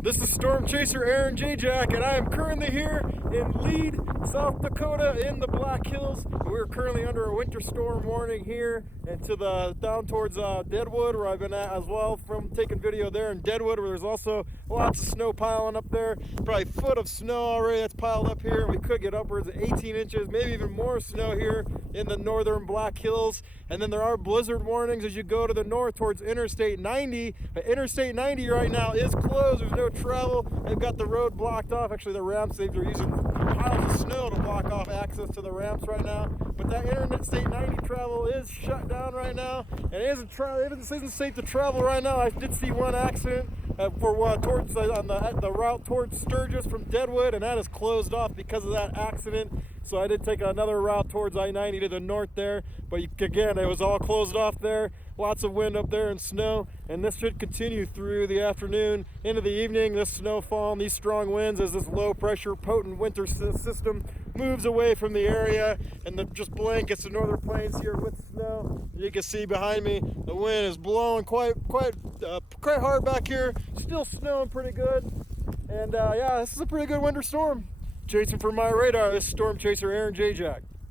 This is Storm Chaser Aaron J. Jack, and I am currently here in Lead, South Dakota, in the Black Hills. We're currently under a winter storm warning here, and down towards Deadwood, where I've been at as well, from taking video there in Deadwood, where there's also lots of snow piling up there. Probably a foot of snow already that's piled up here. We could get upwards of 18 inches, maybe even more snow here in the northern Black Hills. And then there are blizzard warnings as you go to the north towards Interstate 90. But Interstate 90 right now is closed. There's no travel. They've got the road blocked off. Actually, the ramps, they're using piles of snow to block off access to the ramps right now. But that Interstate 90 travel is shut down right now, and it isn't safe to travel right now. I did see one accident on the route towards Sturgis from Deadwood, and that is closed off because of that accident. So I did take another route towards I-90 to the north there, but again, it was all closed off there. Lots of wind up there and snow, and this should continue through the afternoon into the evening. This snowfall and these strong winds as this low pressure potent winter system moves away from the area, and just blankets the northern plains here with snow. You can see behind me the wind is blowing quite hard back here. Still snowing pretty good, and yeah, this is a pretty good winter storm. Chasing for my radar, this is Storm Chaser Aaron J. Jack.